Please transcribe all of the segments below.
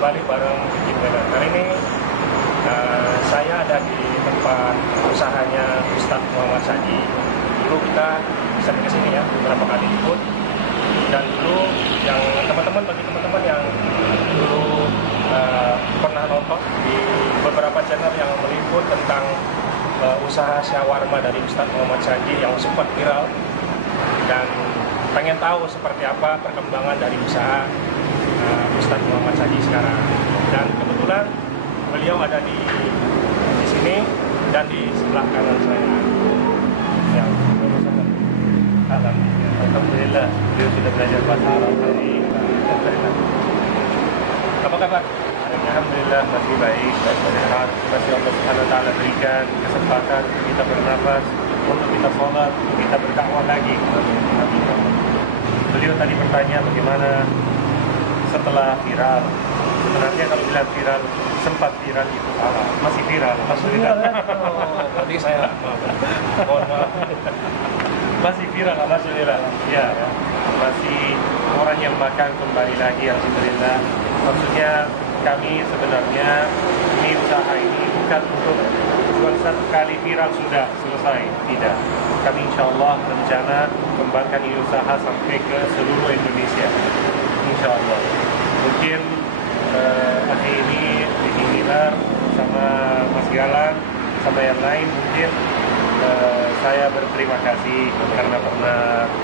kembali bareng Bikin Weather. Kali ini saya ada di tempat usahanya Ustadz Muhammad Saji. Dulu kita sering kesini ya, beberapa kali ikut. Dan dulu yang bagi teman-teman yang dulu pernah nonton di beberapa channel yang meliput tentang usaha shawarma dari Ustadz Muhammad Saji yang sempat viral, dan pengen tahu seperti apa perkembangan dari usaha Ustadz Muhammad Saji sekarang. Dan kebetulan beliau ada di sini dan di sebelah kanan saya. Ya, alhamdulillah beliau sudah belajar bahasa Arab dari apa kabar? Alhamdulillah masih baik, sehat. Masih Allah Subhanahu wa taala berikan kesempatan untuk kita bernafas, untuk kita sholat, untuk kita berdakwah lagi. Beliau tadi bertanya bagaimana setelah viral. Sebenarnya kalau bilang viral, sempat viral itu salah. Masih viral, alhamdulillah. Berarti saya mohon maaf. Masih viral, alhamdulillah. Ya, masih orang yang makan kembali lagi, alhamdulillah. Maksudnya kami sebenarnya ini usaha ini bukan untuk jual satu kali viral sudah selesai, tidak. Kami insya Allah rencana kembangkan ini usaha sampai ke seluruh Indonesia, insya Allah. Mungkin hari ini Bikin Weather sama Mas Galang sama yang lain mungkin saya berterima kasih karena pernah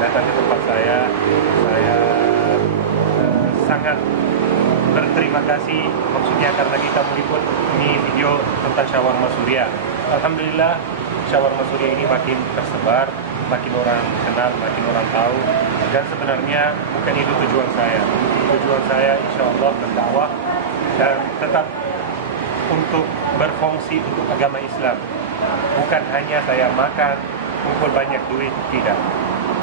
datang ke tempat saya. Saya sangat berterima kasih, maksudnya karena kita meliput ini video tentang shawarma Surya. Alhamdulillah shawarma Surya ini makin tersebar, makin orang kenal, makin orang tahu. Dan sebenarnya bukan itu tujuan saya. Tujuan saya insya Allah berdakwah dan tetap untuk berfungsi untuk agama Islam. Bukan hanya saya makan, kumpul banyak duit, tidak.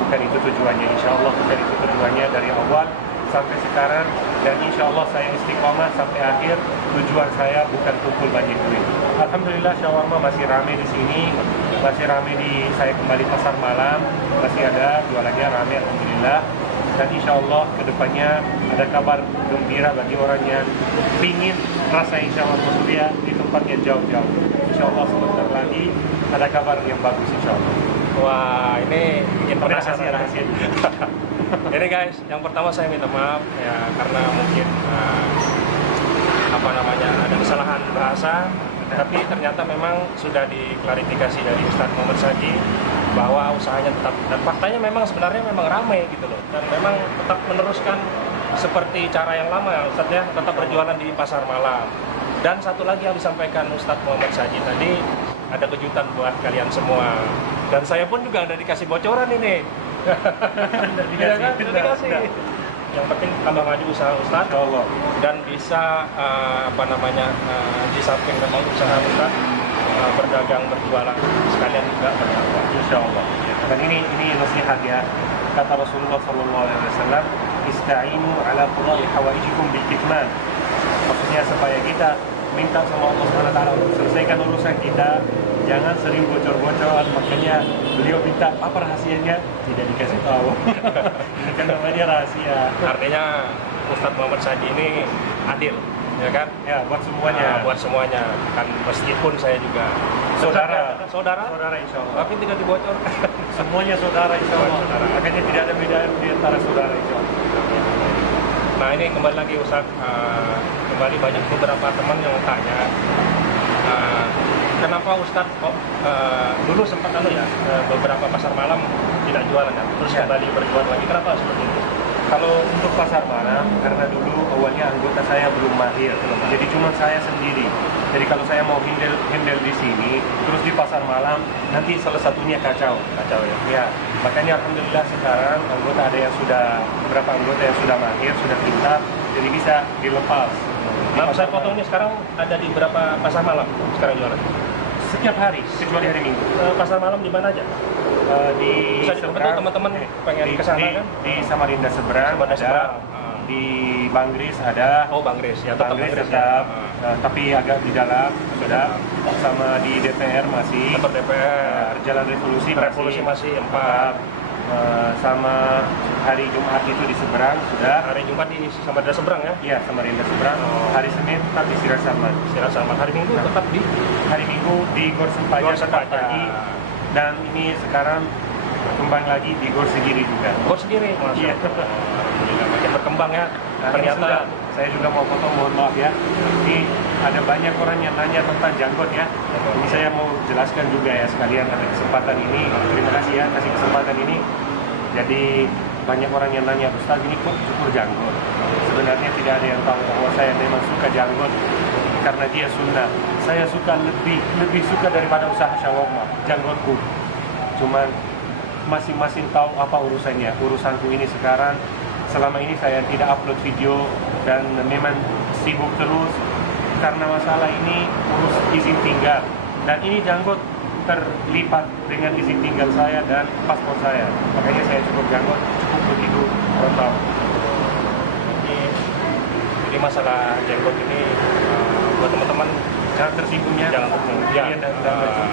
Bukan itu tujuannya, insya Allah bukan itu tujuannya dari awal sampai sekarang. Dan insya Allah saya istiqomah sampai akhir. Tujuan saya bukan kumpul banyak duit. Alhamdulillah shawarma masih ramai di sini, masih ramai di saya kembali pasar malam, masih ada jualannya ramai, alhamdulillah. Dan insya Allah kedepannya ada kabar gembira bagi orang yang ingin rasain shawarma Surya di tempat yang jauh-jauh. Insya Allah sebentar lagi ada kabar yang bagus, insya Allah. Wah, ini bikin penasaran. Jadi guys, yang pertama saya minta maaf ya karena mungkin ada kesalahan bahasa, tapi ternyata memang sudah diklarifikasi dari Ustadz Muhammad Saji bahwa usahanya tetap, dan faktanya memang sebenarnya memang ramai gitu loh, dan memang tetap meneruskan seperti cara yang lama ya Ustadz ya, tetap berjualan di pasar malam. Dan satu lagi yang disampaikan Ustadz Muhammad Saji tadi, ada kejutan buat kalian semua, dan saya pun juga ada dikasih bocoran ini. Dikasih. Yang penting tambah maju usaha Ustadz dan bisa di samping memang usaha Ustadz berdagang, berjualan, sekalian juga berdakwah, insya Allah. Dan ini nasihat ya, kata Rasulullah SAW, ista'inu ala qada'i hawaijikum bil kitman. Maksudnya supaya kita minta sama Allah SWT untuk selesaikan urusan kita, jangan sering bocor-bocor. Makanya beliau minta apa rahasianya, tidak dikasih tahu. Kan namanya rahasia. Artinya Ustadz Muhammad Saji ini adil, ya kan? Ya, buat semuanya. Buat semuanya. Kan meskipun saya juga saudara insya Allah. Tapi tidak dibocorkan. Semuanya saudara insya Allah. Makanya tidak ada beda di antara saudara insya Allah. Nah ini kembali lagi Ustadz, kembali banyak beberapa teman yang tanya, kenapa Ustadz kok dulu sempat beberapa pasar malam tidak jualan ya, terus kembali berjualan lagi, kenapa seperti itu? Kalau untuk pasar malam, karena dulu awalnya anggota saya belum mahir, jadi cuma saya sendiri. Jadi kalau saya mau handle di sini, terus di pasar malam, nanti salah satunya kacau ya. Ya, makanya alhamdulillah sekarang beberapa anggota yang sudah mahir, sudah pintar, jadi bisa dilepas. Nah, saya potong ini sekarang ada di berapa pasar malam sekarang jualan? Setiap hari, kecuali hari Minggu. Pasar malam di mana aja? Di bisa seberang, teman-teman pengen ke sana kan? Di Samarinda seberang ada, di Banggris ada. Oh, Banggris ya, Banggris tetap, tapi agak di dalam sudah. Sama di DPR masih. Tetap DPR. Jalan Revolusi masih 4. sama hari Jumat itu di seberang sudah. Hari Jumat di Samarinda seberang ya? Iya, Samarinda seberang. Hari Senin tetap di Sirah Salman. Sirah Salman. Hari Minggu tetap di? Hari Minggu di Gor Sempaja tetap pagi. Dan ini sekarang berkembang lagi di Gor Segiri juga. Gor Segiri? Masya Allah. Alhamdulillah, makin berkembang ya. Ternyata saya juga mau foto, mohon maaf ya. Ini ada banyak orang yang nanya tentang janggot ya. Ini saya mau jelaskan juga ya sekalian ada kesempatan ini. Terima kasih ya kasih kesempatan ini. Jadi banyak orang yang nanya, Ustaz ini kok cukur janggot? Sebenarnya tidak ada yang tahu bahwa saya memang suka janggot karena dia sunnah. Saya suka lebih suka daripada usaha shawarma janggotku. Cuman masing-masing tahu apa urusannya. Urusanku ini sekarang, selama ini saya tidak upload video dan memang sibuk terus karena masalah ini urus izin tinggal, dan ini janggot terlipat dengan izin tinggal saya dan paspor saya, makanya saya cukup janggot cukup begitu total. Jadi masalah janggot ini buat teman-teman jangan tersinggung jangan tersinggung ya.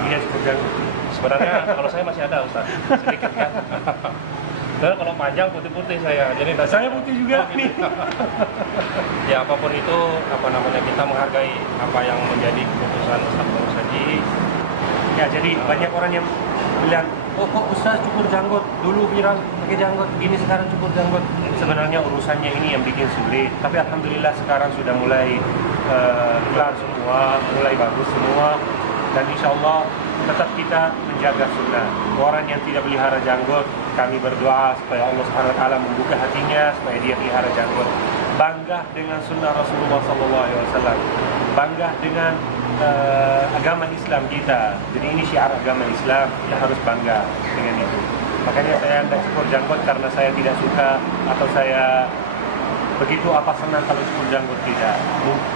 Dia cukup janggot. Sebenarnya kalau saya masih ada Ustaz, sedikit kan. Dan kalau panjang putih-putih saya, jadi saya putih juga nih. Ya apapun itu, apa namanya, kita menghargai apa yang menjadi keputusan Ustaz Bagus Haji. Ya jadi banyak orang yang bilang, oh kok Ustaz cukur janggot, dulu viral pakai janggot, gini sekarang cukur janggot. Sebenarnya urusannya ini yang bikin sulit. Tapi alhamdulillah sekarang sudah mulai kelar semua, mulai bagus semua. Dan insya Allah tetap kita menjaga sunnah. Orang yang tidak pelihara janggot, kami berdoa supaya Allah Subhanahu Wa Taala membuka hatinya supaya dia pelihara janggot. Bangga dengan sunnah Rasulullah SAW. Bangga dengan agama Islam kita. Jadi ini syiar agama Islam, kita harus bangga dengan itu. Makanya saya tidak cukur janggot karena saya tidak suka atau saya begitu apa senang kalau cukur janggot, tidak.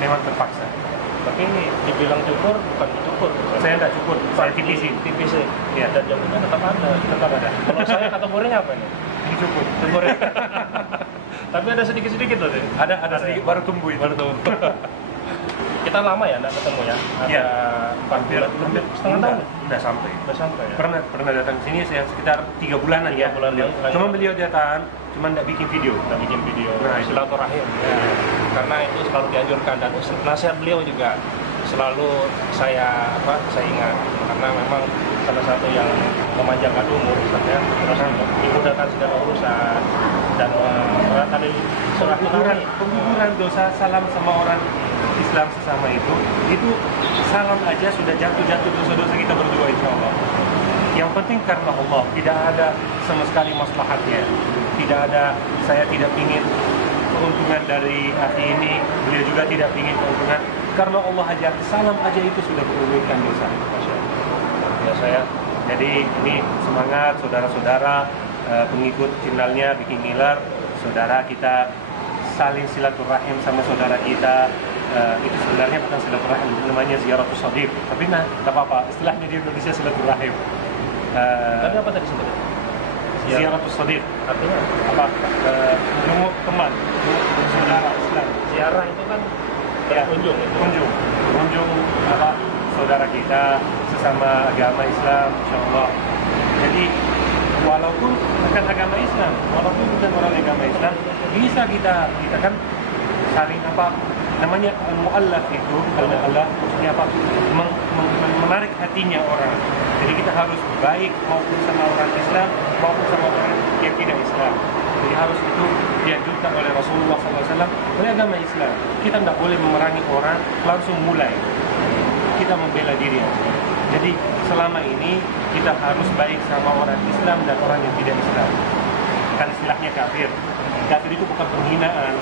Memang terpaksa. Tapi dibilang cukur bukan cukur. Saya tidak cukur, saya tipisin. Tipisin. Ya. Dan janggutnya tetap ada. Tetap ada. Kalau saya kategorinya apa ini? Ini cukur. Cukur. Tapi ada sedikit-sedikit loh. Ada sedikit baru tumbuh itu. Baru tumbuh. Kita lama ya nggak ketemu ya? Ada 4 bulan, hampir setengah tahun. Udah sampai. Udah sampai ya? Pernah datang sini sekitar 3 bulanan ya. 3 bulan beliau. Cuma beliau datang, cuma nggak bikin video. Nggak bikin video. Nah, silaturahim. Ya. Karena itu selalu dianjurkan dan nasihat beliau juga selalu saya ingat, karena memang salah satu yang memanjangkan umur misalnya, terus dimudahkan segala urusan dan tadi pengguguran dosa, salam sama orang Islam sesama itu salam aja sudah jatuh dosa-dosa kita berdua insya Allah. Yang penting karena Allah, tidak ada sama sekali maslahatnya, tidak ada, saya tidak ingin keuntungan dari hati ini, beliau juga tidak ingin keuntungan. Karena Allah aja, salam aja itu sudah menurunkan dosa. Ya saya. Jadi ini semangat saudara-saudara pengikut channelnya Bikin Ngiler, saudara kita saling silaturahim sama saudara kita. Itu sebenarnya bukan silaturahim, namanya ziaratus shadiq. Tapi nah, tak apa-apa, istilahnya di Indonesia silaturahim. Tapi apa tadi sebenarnya? Ziaratus shadiq. Artinya apa? Menunggu teman, menunggu saudara Islam. Ziarah itu kan kunjung apa saudara kita sesama agama Islam, insyaallah. Jadi walaupun bukan agama Islam, walaupun bukan orang agama Islam, bisa kita kan saling apa namanya al-mu'allaf itu, al-mu'allaf maksudnya apa? Menarik hatinya orang. Jadi kita harus baik maupun sama orang Islam maupun sama orang yang tidak Islam. Jadi harus itu dianjurkan oleh Rasulullah SAW, oleh agama Islam. Kita tidak boleh memerangi orang langsung mulai. Kita membela diri. Jadi selama ini kita harus baik sama orang Islam dan orang yang tidak Islam. Kan istilahnya kafir. Kafir itu bukan penghinaan,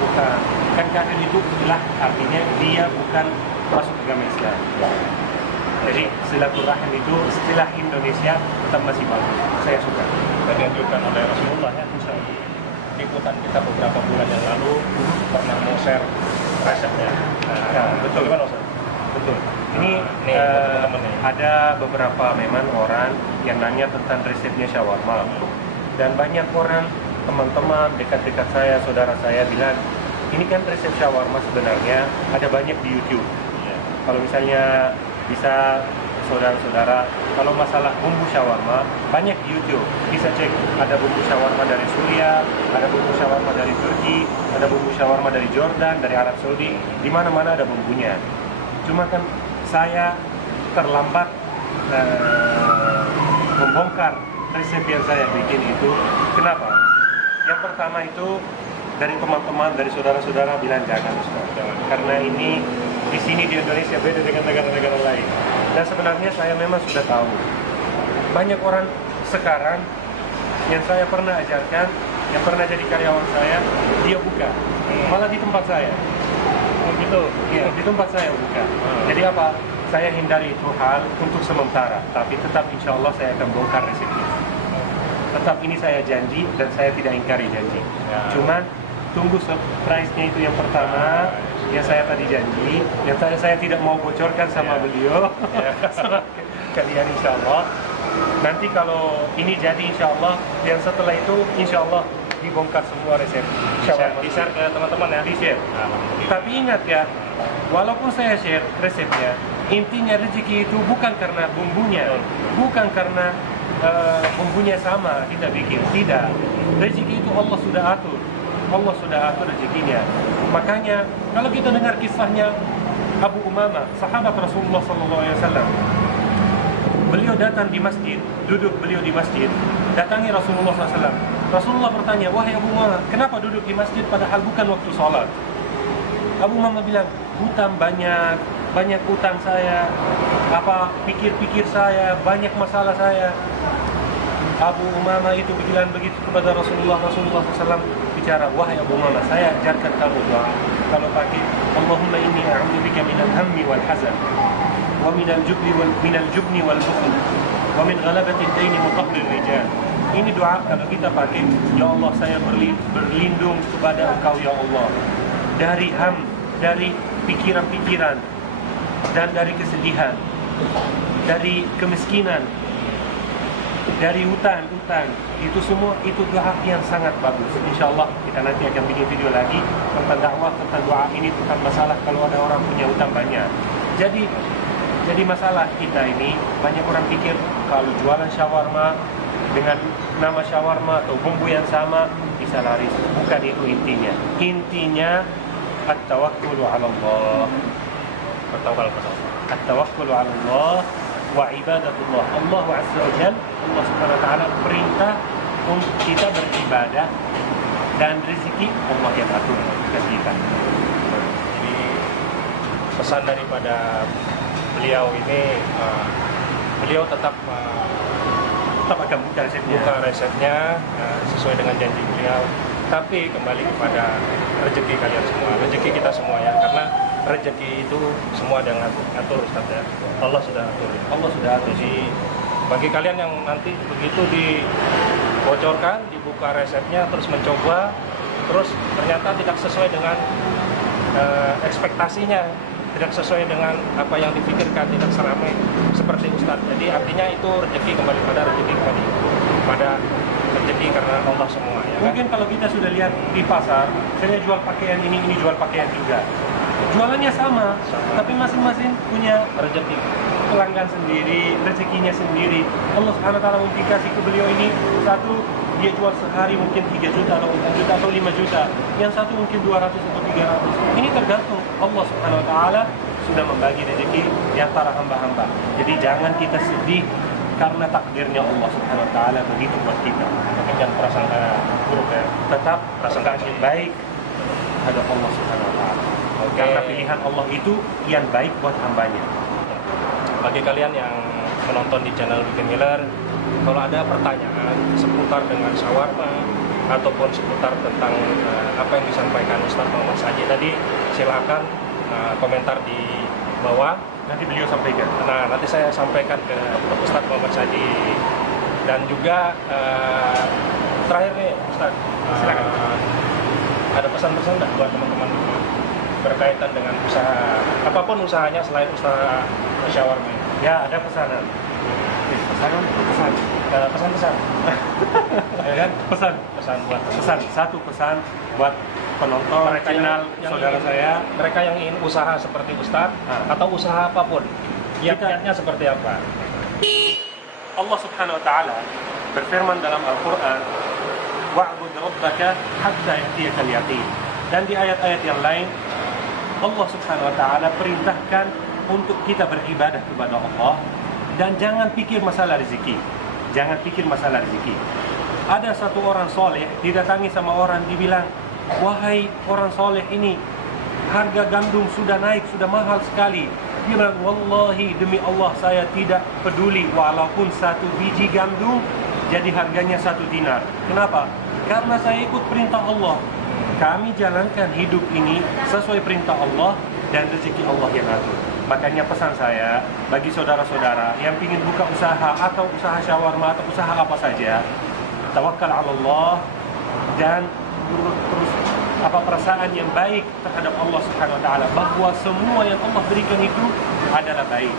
bukan. Kan kafir itu istilah artinya dia bukan masuk agama Islam. Jadi silaturahim itu istilah Indonesia tetap masih bagus. Saya suka. Dan dianjurkan oleh Rasulullah ya. Misalnya liputan kita beberapa bulan yang lalu pernah mau share resepnya. Ya, betul. Gimana Ustaz? Betul. Ini ada beberapa memang orang yang nanya tentang resepnya shawarma. Dan banyak orang, teman-teman dekat-dekat saya, saudara saya bilang, ini kan resep shawarma sebenarnya ada banyak di YouTube. Kalau misalnya bisa saudara-saudara, kalau masalah bumbu shawarma, banyak di YouTube. Bisa cek, ada bumbu shawarma dari Suriah, ada bumbu shawarma dari Turki, ada bumbu shawarma dari Jordan, dari Arab Saudi. Di mana-mana ada bumbunya. Cuma kan saya terlambat membongkar resep yang saya bikin itu. Kenapa? Yang pertama itu dari teman-teman, dari saudara-saudara bilang jangan Ustaz, karena ini di sini di Indonesia beda dengan negara-negara lain. Dan sebenarnya saya memang sudah tahu. Banyak orang sekarang yang saya pernah ajarkan, yang pernah jadi karyawan saya, dia buka, malah di tempat saya. Oh gitu? Iya, di tempat saya buka. Jadi apa? Saya hindari itu hal untuk sementara, tapi tetap insya Allah saya akan bongkar resepnya. Tetap ini saya janji dan saya tidak ingkari janji. Cuman tunggu surprise-nya itu yang pertama, yang saya tadi janji, yang saya tidak mau bocorkan sama beliau, sama kalian insya Allah. Nanti kalau ini jadi insya Allah, yang setelah itu insya Allah dibongkar semua resep. Di-share ke teman-teman ya? Di-share. Tapi ingat ya, walaupun saya share resepnya, intinya rezeki itu bukan karena bumbunya, bukan karena bumbunya sama kita bikin, tidak. Rezeki itu Allah sudah atur, Allah sudah atur rezekinya. Makanya kalau kita dengar kisahnya Abu Umamah, sahabat Rasulullah SAW, beliau datang di masjid, duduk beliau di masjid, datangi Rasulullah SAW. Rasulullah bertanya, wahai Abu Umamah, kenapa duduk di masjid padahal bukan waktu sholat? Abu Umamah bilang, hutang banyak hutang saya, pikir-pikir saya, banyak masalah saya. Abu Umamah itu bilang begitu kepada Rasulullah SAW bicara, wahai Abu Umamah, saya ajarkan kamu doa. Kalau pakai Allahumma inni a'udzubika minal hammi wal hazan wa minal jubni wal bukhl wa min ghalabati ad-daini muqahhir rijal. Ini doa kalau kita pakai, ya Allah saya berlindung kepada Engkau ya Allah dari dari pikiran-pikiran dan dari kesedihan, dari kemiskinan, dari hutang. Itu semua itu doa yang sangat bagus. Insya Allah kita nanti akan bikin video lagi tentang dakwah, tentang doa ini, tentang masalah kalau ada orang punya hutang banyak. Jadi masalah kita ini, banyak orang pikir kalau jualan shawarma dengan nama shawarma atau bumbu yang sama bisa laris. Bukan itu intinya. Intinya at-tawakkulu 'ala Allah. At-tawakkulu 'ala Allah wa ibadatullah. Allah Azza wa Jalla, Allah Subhanahu wa taala perintah untuk kita beribadah dan rezeki Allah yang atur ke kita. Jadi pesan daripada beliau ini, beliau tetap akan buka resepnya, sesuai dengan janji beliau. Tapi kembali kepada rezeki kalian semua, rezeki kita semua ya, karena rezeki itu semua ada ngatur Ustaz ya. Allah sudah atur. Jadi bagi kalian yang nanti begitu dibocorkan, dibuka resepnya, terus mencoba, terus ternyata tidak sesuai dengan ekspektasinya, tidak sesuai dengan apa yang dipikirkan, tidak seramai seperti Ustadz. Jadi artinya itu rezeki kembali pada rezeki karena Allah semua ya. Mungkin kalau kita sudah lihat di pasar, saya jual pakaian ini jual pakaian juga. Jualannya sama. Tapi masing-masing punya Rezeki pelanggan sendiri, rezekinya sendiri. Allah Subhanahu wa taala mungkin kasih ke beliau ini satu, dia jual sehari mungkin 3 juta atau 4 juta atau 5 juta. Yang satu mungkin 200 atau 300. Ini tergantung Allah Subhanahu wa taala sudah membagi rezeki di antara hamba-hamba. Jadi jangan kita sedih karena takdirnya Allah Subhanahu wa taala begitu buat kita. mungkin jangan prasangka buruk ya. Tetap prasangka yang baik ada Allah Subhanahu wa taala. Karena pilihan Allah itu yang baik buat hambanya. Bagi kalian yang menonton di channel Bikin Ngiler, kalau ada pertanyaan seputar dengan shawarma ataupun seputar tentang apa yang disampaikan Ustadz Muhammad Saji tadi, silakan komentar di bawah. Nanti beliau sampaikan. Nah, nanti saya sampaikan ke Ustadz Muhammad Saji. Dan juga terakhir nih Ustadz, Silakan. ada pesan-pesan nggak buat teman-teman berkaitan dengan usaha, apapun usahanya selain usaha shawarma ini? Ya, ada pesanan. Pesan-pesan. Ya kan? Pesan. Satu pesan buat penonton channel saudara saya. Mereka yang ingin usaha seperti Ustadz atau usaha apapun, Kiat-kiatnya seperti apa? Allah Subhanahu wa taala berfirman dalam Al-Qur'an, "Wa'bud rabbaka hatta ya'tiyakal yaqin." Dan di ayat-ayat yang lain Allah Subhanahu wa taala perintahkan untuk kita beribadah kepada Allah dan jangan pikir masalah rezeki. Jangan pikir masalah rezeki. Ada satu orang soleh didatangi sama orang, dibilang, "Wahai orang soleh ini, harga gandum sudah naik, sudah mahal sekali." Dia bilang, "Wallahi, demi Allah saya tidak peduli walaupun satu biji gandum jadi harganya 1 dinar. Kenapa? Karena saya ikut perintah Allah. Kami jalankan hidup ini sesuai perintah Allah dan rezeki Allah yang atur." Makanya pesan saya bagi saudara-saudara yang ingin buka usaha atau usaha shawarma atau usaha apa saja, tawakal ala Allah dan terus perasaan yang baik terhadap Allah Subhanahu wa taala bahwa semua yang Allah berikan itu adalah baik.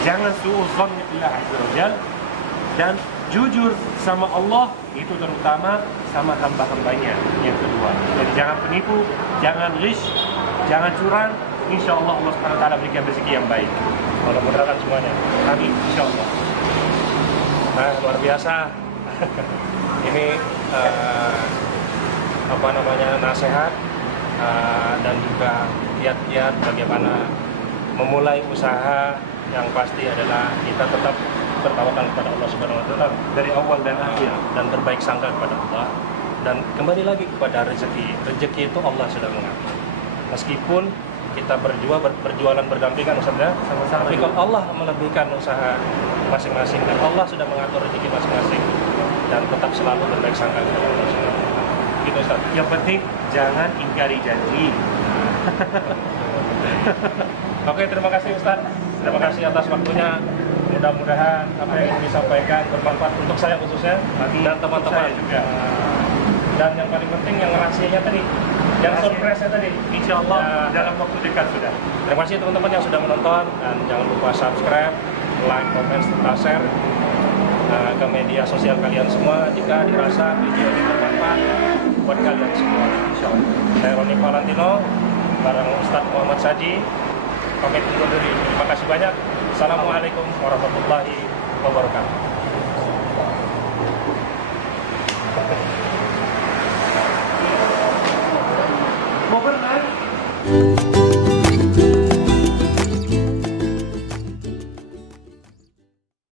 Jangan suudzon billah azza wajal dan jujur sama Allah, itu terutama sama hamba-hambanya yang kedua. Jadi jangan penipu, jangan rish, jangan curang. Insya Allah Allah Subhanahu wa taala berikan rezeki yang baik. Mudah-mudahan semuanya. Amin, insya Allah. Nah, luar biasa. Ini nasihat dan juga kiat-kiat bagaimana memulai usaha yang pasti adalah kita tetap bertawakal kepada Allah Subhanahu wa taala Dari awal dan akhir. dan berbaik sangka kepada Allah dan kembali lagi kepada rezeki. Rezeki itu Allah sudah mengatur. Meskipun kita berjualan berdampingan Ustaz ya, Sama-sama. tapi kalau Allah melebihkan usaha masing-masing dan Allah sudah mengatur rezeki masing-masing dan tetap selalu berbaik sangka kepada Allah Subhanahu wa taala. Gitu Ustaz. Yang penting jangan ingkari janji. Oke, terima kasih Ustaz. Terima kasih atas waktunya. Mudah-mudahan apa yang disampaikan bermanfaat untuk saya khususnya dan teman-teman Saya juga. Dan yang paling penting yang rahasianya tadi, yang surprise-nya tadi. Insya Allah dalam waktu dekat sudah. Terima kasih teman-teman yang sudah menonton dan jangan lupa subscribe, like, comment, serta share ke media sosial kalian semua jika dirasa video ini bermanfaat buat kalian semua. Insya Allah. Saya Roni Valentino bareng Ustadz Muhammad Saji pamit undur diri. Terima kasih banyak. Assalamualaikum warahmatullahi wabarakatuh. Mau berenang?